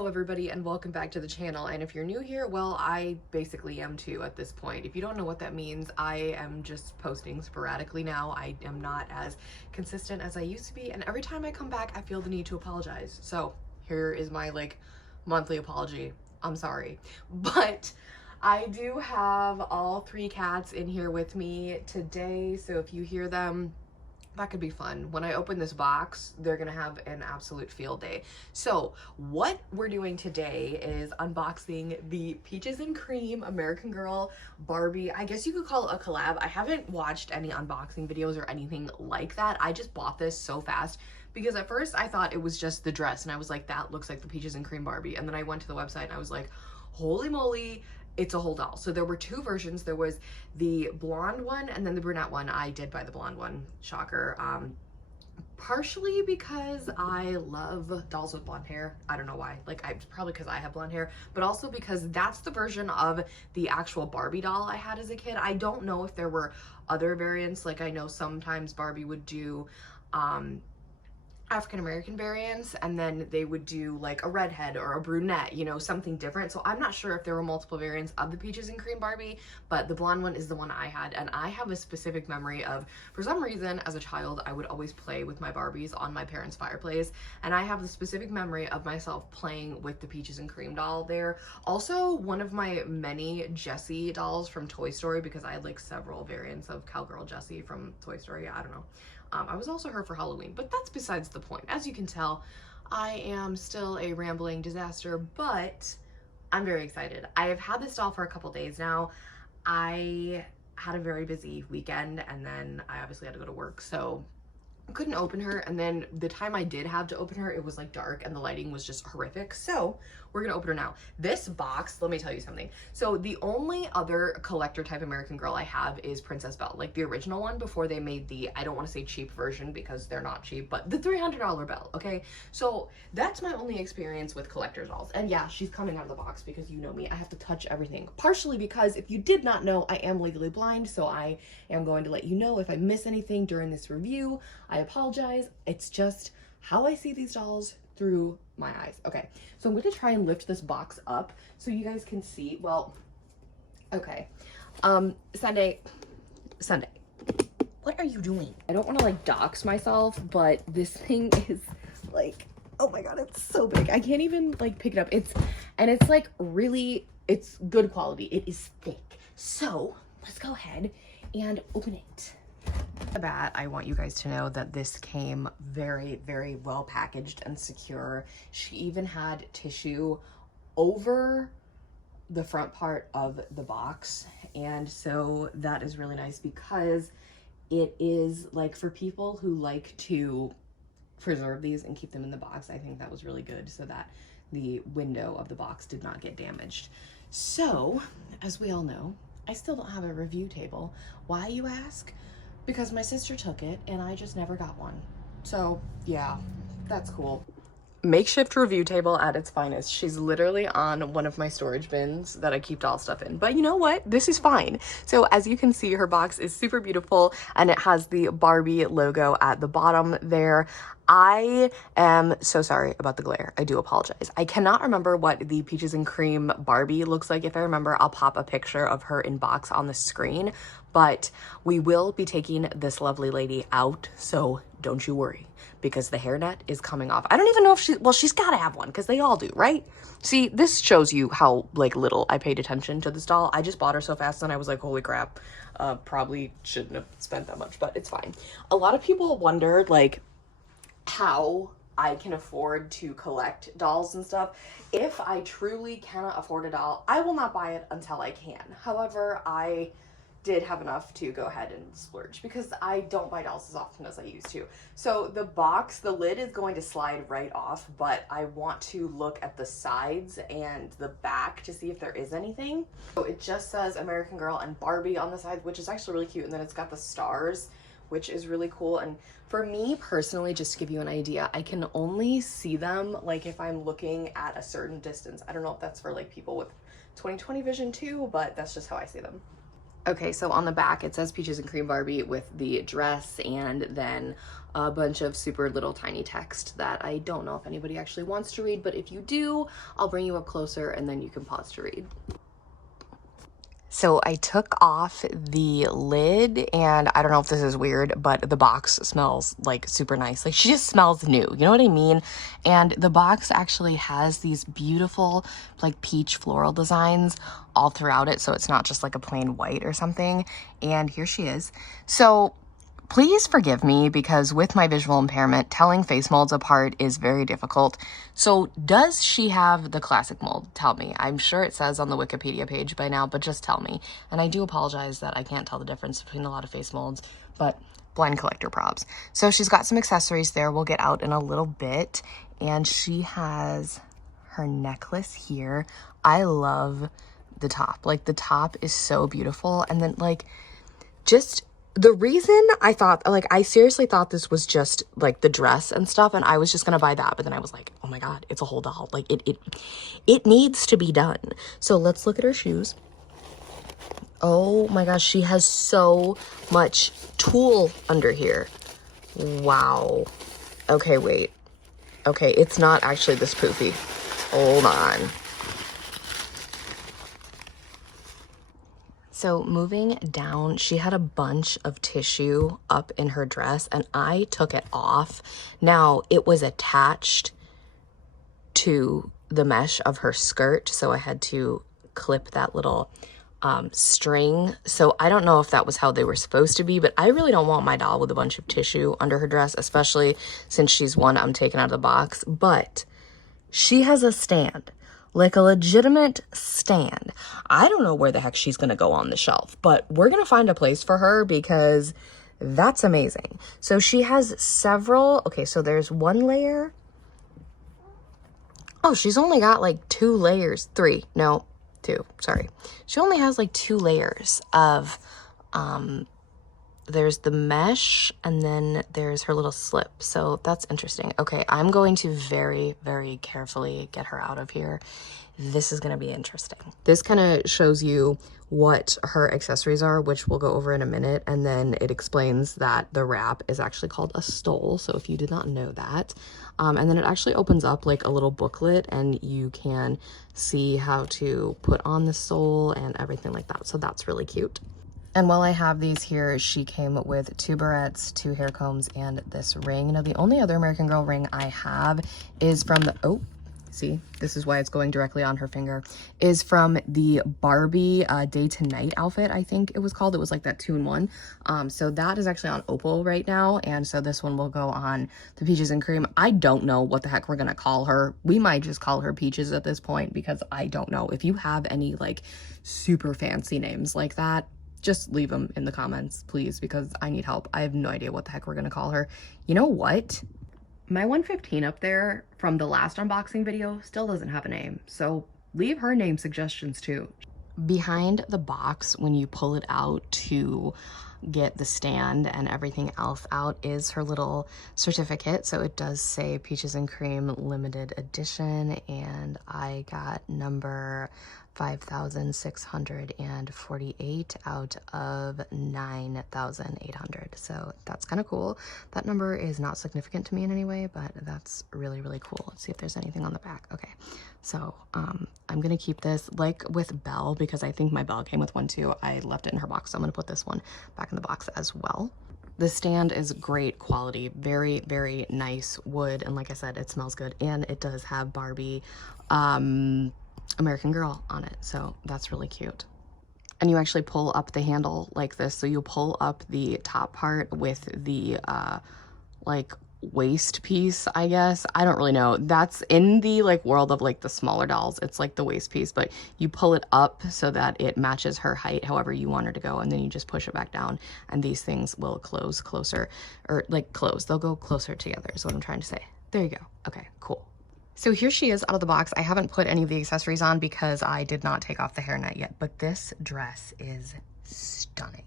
Hello everybody and welcome back to the channel, and if you're new here, well, I basically am too at this point. If you don't know what that means, I am just posting sporadically now. I am not as consistent as I used to be, and every time I come back I feel the need to apologize. So here is my monthly apology. I'm sorry, but I do have all three cats in here with me today, so if you hear them, that could be fun. When I open this box, they're gonna have an absolute field day. So what we're doing today is unboxing the Peaches and Cream American Girl Barbie. I guess you could call it a collab. I haven't watched any unboxing videos or anything like that. I just bought this so fast because at first I thought it was just the dress and I was like, that looks like the Peaches and Cream Barbie. And then I went to the website and I was like, holy moly, it's a whole doll. So there were two versions. There was the blonde one and then the brunette one. I did buy the blonde one, shocker. Partially because I love dolls with blonde hair. I don't know why. Probably because I have blonde hair, but also because that's the version of the actual Barbie doll I had as a kid. I don't know if there were other variants. Like, I know sometimes Barbie would do African-American variants, and then they would do like a redhead or a brunette, you know, something different. So I'm not sure if there were multiple variants of the Peaches and Cream Barbie, but the blonde one is the one I had. And I have a specific memory of, for some reason as a child, I would always play with my Barbies on my parents' fireplace, and I have the specific memory of myself playing with the Peaches and Cream doll there. Also, one of my many Jessie dolls from Toy Story, because I had like several variants of Cowgirl Jessie from Toy Story. I don't know. I was also her for Halloween, but that's besides the point. As you can tell, I am still a rambling disaster, but I'm very excited. I have had this doll for a couple days now. I had a very busy weekend, and then I obviously had to go to work, so I couldn't open her. And then the time I did have to open her, it was like dark and the lighting was just horrific. So we're gonna open her now. This box, let me tell you something. So the only other collector type American Girl I have is Princess Belle, like the original one before they made the, I don't want to say cheap version because they're not cheap, but the $300 Belle, okay? So that's my only experience with collector dolls. And yeah, she's coming out of the box because you know me, I have to touch everything. Partially because if you did not know, I am legally blind, so I am going to let you know if I miss anything during this review. I apologize. It's just how I see these dolls through my eyes. Okay, so I'm going to try and lift this box up so you guys can see. Well, okay. Sunday, what are you doing? I don't want to like dox myself, but this thing is like, oh my god, it's so big. I can't even like pick it up. It's like really, it's good quality. It is thick. So let's go ahead and open it. The bat, I want you guys to know that this came very, very well packaged and secure. She even had tissue over the front part of the box, and so that is really nice because it is like for people who like to preserve these and keep them in the box. I think that was really good so that the window of the box did not get damaged. So as we all know, I still don't have a review table. Why, you ask? Because my sister took it and I just never got one. So yeah, that's cool. Makeshift review table at its finest. She's literally on one of my storage bins that I keep doll stuff in, but you know what? This is fine. So as you can see, her box is super beautiful and it has the Barbie logo at the bottom there. I am so sorry about the glare. I do apologize. I cannot remember what the Peaches and Cream Barbie looks like. If I remember, I'll pop a picture of her in box on the screen, but we will be taking this lovely lady out, so don't you worry, because the hairnet is coming off. I don't even know if she's got to have one because they all do, right? See, this shows you how like little I paid attention to this doll. I just bought her so fast and I was like, holy crap, probably shouldn't have spent that much, but it's fine. A lot of people wondered like how I can afford to collect dolls and stuff. If I truly cannot afford a doll, I will not buy it until I can. However, I did have enough to go ahead and splurge because I don't buy dolls as often as I used to. So the box, the lid is going to slide right off, but I want to look at the sides and the back to see if there is anything. So it just says American Girl and Barbie on the side, which is actually really cute. And then it's got the stars, which is really cool. And for me personally, just to give you an idea, I can only see them like if I'm looking at a certain distance. I don't know if that's for like people with 20/20 vision too, but that's just how I see them. Okay, so on the back it says Peaches and Cream Barbie with the dress and then a bunch of super little tiny text that I don't know if anybody actually wants to read, but if you do, I'll bring you up closer and then you can pause to read. So I took off the lid, and I don't know if this is weird, but the box smells like super nice. Like, she just smells new, you know what I mean? And the box actually has these beautiful like peach floral designs all throughout it, so it's not just like a plain white or something. And here she is. So please forgive me, because with my visual impairment, telling face molds apart is very difficult. So does she have the classic mold? Tell me. I'm sure it says on the Wikipedia page by now, but just tell me. And I do apologize that I can't tell the difference between a lot of face molds, but blind collector props. So she's got some accessories there we'll get out in a little bit. And she has her necklace here. I love the top. Like, the top is so beautiful. And then, like, just the reason I thought, like, I seriously thought this was just like the dress and stuff, and I was just gonna buy that, but then I was like, oh my god, it's a whole doll. Like, it needs to be done. So let's look at her shoes. Oh my gosh, she has so much tulle under here. Wow. Okay, wait. Okay, it's not actually this poofy. Hold on. So moving down, she had a bunch of tissue up in her dress, and I took it off. Now, it was attached to the mesh of her skirt, so I had to clip that little string. So I don't know if that was how they were supposed to be, but I really don't want my doll with a bunch of tissue under her dress, especially since she's one I'm taking out of the box. But she has a stand. Like a legitimate stand. I don't know where the heck she's gonna go on the shelf, but we're gonna find a place for her because that's amazing. So she has several, okay, so there's one layer. Oh, she's only got like 2 layers, 3, no, 2, sorry. She only has like 2 layers of, there's the mesh and then there's her little slip. So that's interesting. Okay, I'm going to very, very carefully get her out of here. This is going to be interesting. This kind of shows you what her accessories are, which we'll go over in a minute. And then it explains that the wrap is actually called a stole. So if you did not know that, and then it actually opens up like a little booklet and you can see how to put on the stole and everything like that. So that's really cute. And while I have these here, she came with 2 barrettes, 2 hair combs, and this ring. Now, the only other American Girl ring I have is from the, oh, see, this is why it's going directly on her finger, is from the Barbie Day to Night outfit, I think it was called. It was like that 2-in-1. So that is actually on Opal right now, and so this one will go on the Peaches and Cream. I don't know what the heck we're gonna call her. We might just call her Peaches at this point, because I don't know. If you have any like super fancy names like that, just leave them in the comments, please, because I need help. I have no idea what the heck we're gonna call her. You know what? My 115 up there from the last unboxing video still doesn't have a name, so leave her name suggestions too. Behind the box, when you pull it out to get the stand and everything else out, is her little certificate. So it does say Peaches and Cream limited edition, and I got number 5,648 out of 9,800. So that's kind of cool. That number is not significant to me in any way, but that's really, really cool. Let's see if there's anything on the back. Okay, so I'm gonna keep this like with Belle, because I think my Belle came with one too. I left it in her box, so I'm gonna put this one back in the box as well. The stand is great quality, very, very nice wood, and like I said, it smells good, and it does have Barbie American Girl on it, so that's really cute. And you actually pull up the handle like this, so you'll pull up the top part with the like waist piece, I guess. I don't really know. That's in the like world of like the smaller dolls, it's like the waist piece, but you pull it up so that it matches her height however you want her to go, and then you just push it back down, and these things will close closer, or like close, they'll go closer together is what I'm trying to say. There you go. Okay, cool. So here she is out of the box. I haven't put any of the accessories on because I did not take off the hairnet yet, but this dress is stunning.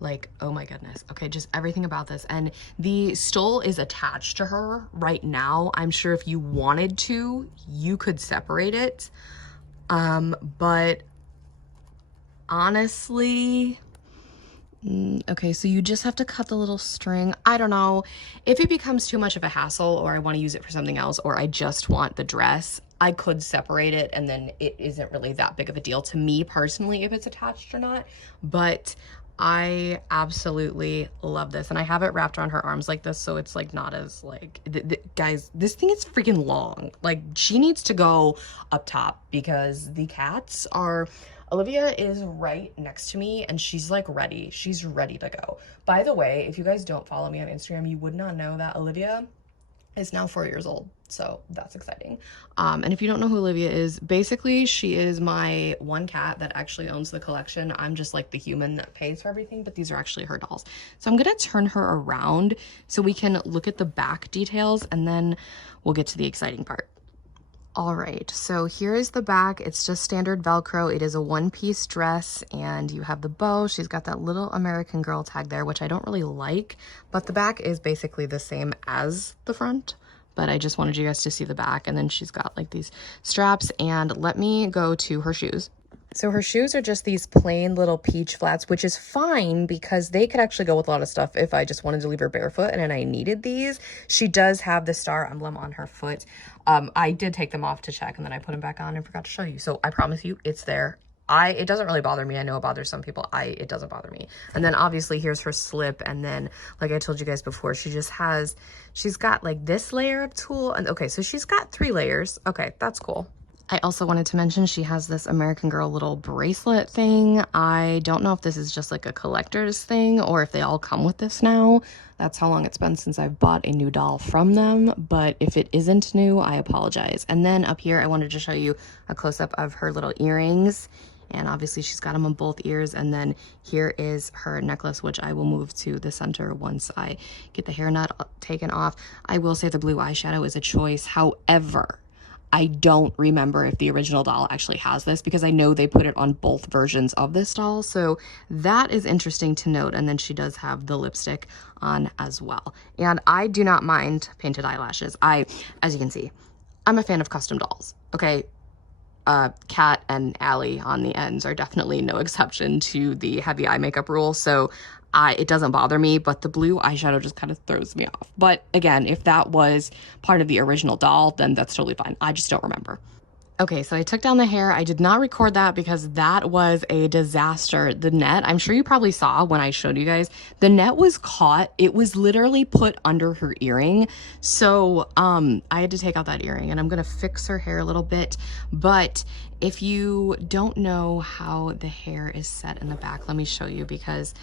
Like, oh my goodness. Okay, just everything about this. And the stole is attached to her right now. I'm sure if you wanted to, you could separate it. But Honestly, okay, so you just have to cut the little string. I don't know if it becomes too much of a hassle, or I want to use it for something else, or I just want the dress, I could separate it and then it isn't really that big of a deal to me personally if it's attached or not. But I absolutely love this, and I have it wrapped around her arms like this, so it's like not as like guys, this thing is freaking long. Like, she needs to go up top because the cats are, Olivia is right next to me and she's like ready. She's ready to go. By the way, if you guys don't follow me on Instagram, you would not know that Olivia is now 4 years old. So that's exciting. And if you don't know who Olivia is, basically she is my one cat that actually owns the collection. I'm just like the human that pays for everything, but these are actually her dolls. So I'm gonna turn her around so we can look at the back details, and then we'll get to the exciting part. All right, so here is the back. It's just standard Velcro. It is a one-piece dress, and you have the bow. She's got that little American Girl tag there, which I don't really like, but the back is basically the same as the front. But I just wanted you guys to see the back. And then she's got like these straps, and let me go to her shoes. So her shoes are just these plain little peach flats, which is fine because they could actually go with a lot of stuff if I just wanted to leave her barefoot and I needed these. She does have the star emblem on her foot. I did take them off to check, and then I put them back on and forgot to show you. So I promise you it's there. It doesn't really bother me. I know it bothers some people. It doesn't bother me. And then obviously here's her slip. And then, like I told you guys before, she's got like this layer of tulle. And okay, so she's got 3 layers. Okay, that's cool. I also wanted to mention she has this American Girl little bracelet thing. I don't know if this is just like a collector's thing or if they all come with this now. That's how long it's been since I've bought a new doll from them. But if it isn't new, I apologize. And then up here, I wanted to show you a close-up of her little earrings. And obviously she's got them on both ears. And then here is her necklace, which I will move to the center once I get the hair knot taken off. I will say the blue eyeshadow is a choice. However, I don't remember if the original doll actually has this, because I know they put it on both versions of this doll. So that is interesting to note. And then she does have the lipstick on as well. And I do not mind painted eyelashes. As you can see, I'm a fan of custom dolls. Okay. Kat and Allie on the ends are definitely no exception to the heavy eye makeup rule. So it doesn't bother me, but the blue eyeshadow just kind of throws me off. But again, if that was part of the original doll, then that's totally fine. I just don't remember. Okay, so I took down the hair. I did not record that because that was a disaster. The net, I'm sure you probably saw when I showed you guys, the net was caught. It was literally put under her earring. So I had to take out that earring, and I'm gonna fix her hair a little bit. But if you don't know how the hair is set in the back, let me show you, because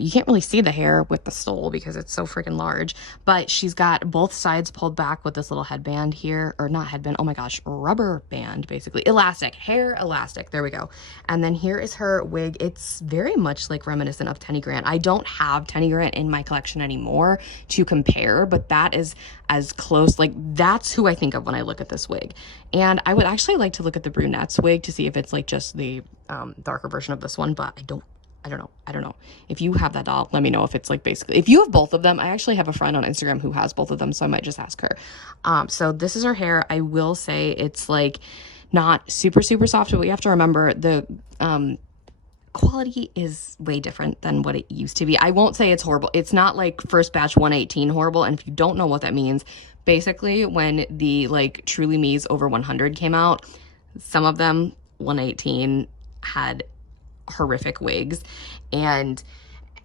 you can't really see the hair with the stole because it's so freaking large, but she's got both sides pulled back with this little headband here, or not headband, oh my gosh, rubber band, basically, elastic, hair elastic, there we go. And then here is her wig. It's very much like reminiscent of Tenny Grant. I don't have Tenny Grant in my collection anymore to compare, but that is as close, like that's who I think of when I look at this wig. And I would actually like to look at the brunette's wig to see if it's like just the darker version of this one, but I don't know. If you have that doll, let me know if it's like basically, if you have both of them. I actually have a friend on Instagram who has both of them, so I might just ask her. So this is her hair. I will say it's like not super soft, but we have to remember the quality is way different than what it used to be. I won't say it's horrible. It's not like first batch 118 horrible. And if you don't know what that means, basically when the like Truly Me's over 100 came out, some of them 118 had horrific wigs. And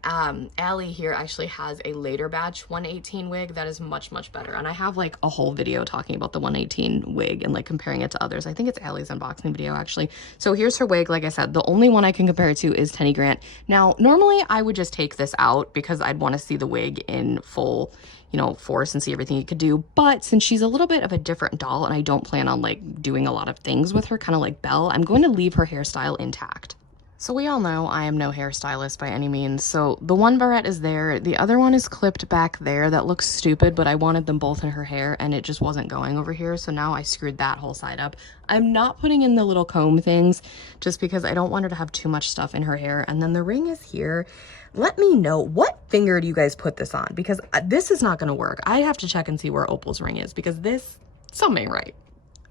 Allie here actually has a later batch 118 wig that is much better, and I have like a whole video talking about the 118 wig and like comparing it to others. I think it's Allie's unboxing video actually. So here's her wig. Like I said, the only one I can compare it to is Tenny Grant. Now normally I would just take this out because I'd want to see the wig in full, you know, force and see everything it could do. But since she's a little bit of a different doll and I don't plan on like doing a lot of things with her, kind of like Belle, I'm going to leave her hairstyle intact. So we all know I am no hairstylist by any means. So the one barrette is there. The other one is clipped back there. That looks stupid, but I wanted them both in her hair and it just wasn't going over here. So now I screwed that whole side up. I'm not putting in the little comb things just because I don't want her to have too much stuff in her hair. And then the ring is here. Let me know, what finger do you guys put this on? Because this is not going to work. I have to check and see where Opal's ring is because this, something ain't right.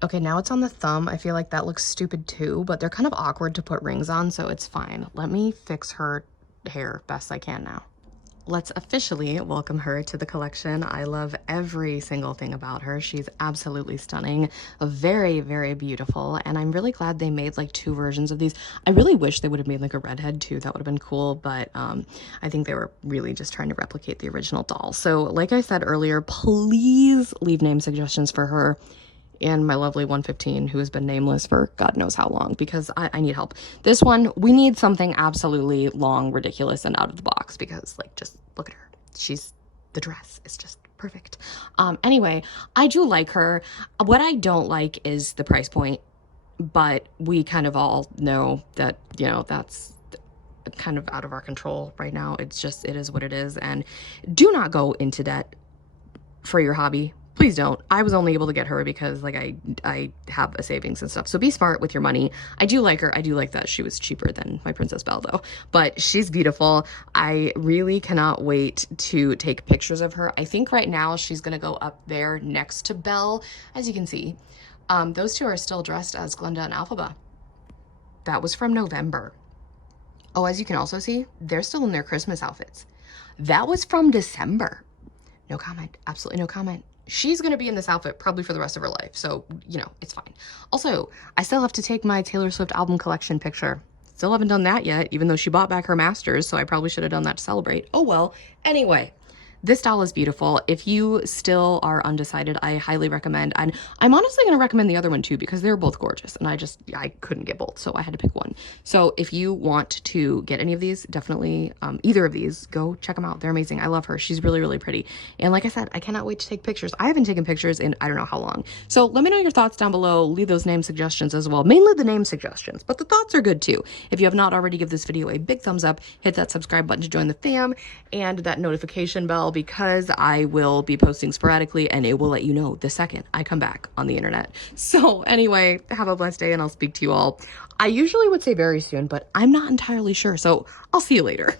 Okay, now it's on the thumb. I feel like that looks stupid too, but they're kind of awkward to put rings on, so it's fine. Let me fix her hair best I can now. Let's officially welcome her to the collection. I love every single thing about her. She's absolutely stunning, very, very beautiful, and I'm really glad they made like 2 versions of these. I really wish they would have made like a redhead too. That would have been cool, but I think they were really just trying to replicate the original doll. So like I said earlier, please leave name suggestions for her and my lovely 115, who has been nameless for God knows how long, because I need help. This one, we need something absolutely long, ridiculous, and out of the box, because like, just look at her. The dress is just perfect. Anyway, I do like her. What I don't like is the price point, but we kind of all know that, you know, that's kind of out of our control right now. It is what it is. And do not go into debt for your hobby. Please don't. I was only able to get her because like I have a savings and stuff. So be smart with your money. I do like her. I do like that she was cheaper than my Princess Belle though, but she's beautiful. I really cannot wait to take pictures of her. I think right now she's gonna go up there next to Belle. As you can see, those two are still dressed as Glenda and Alphaba. That was from November. Oh, as you can also see, they're still in their Christmas outfits. That was from December. No comment. Absolutely no comment. She's going to be in this outfit probably for the rest of her life. So, you know, it's fine. Also, I still have to take my Taylor Swift album collection picture. Still haven't done that yet, even though she bought back her masters. So I probably should have done that to celebrate. Oh, well. Anyway, this doll is beautiful. If you still are undecided, I highly recommend. And I'm honestly going to recommend the other one too, because they're both gorgeous. And I couldn't get both, so I had to pick one. So if you want to get any of these, definitely either of these, go check them out. They're amazing. I love her. She's really, really pretty. And like I said, I cannot wait to take pictures. I haven't taken pictures in I don't know how long. So let me know your thoughts down below. Leave those name suggestions as well. Mainly the name suggestions, but the thoughts are good too. If you have not already, give this video a big thumbs up. Hit that subscribe button to join the fam and that notification bell, because I will be posting sporadically and it will let you know the second I come back on the internet. So anyway, have a blessed day and I'll speak to you all. I usually would say very soon, but I'm not entirely sure. So I'll see you later.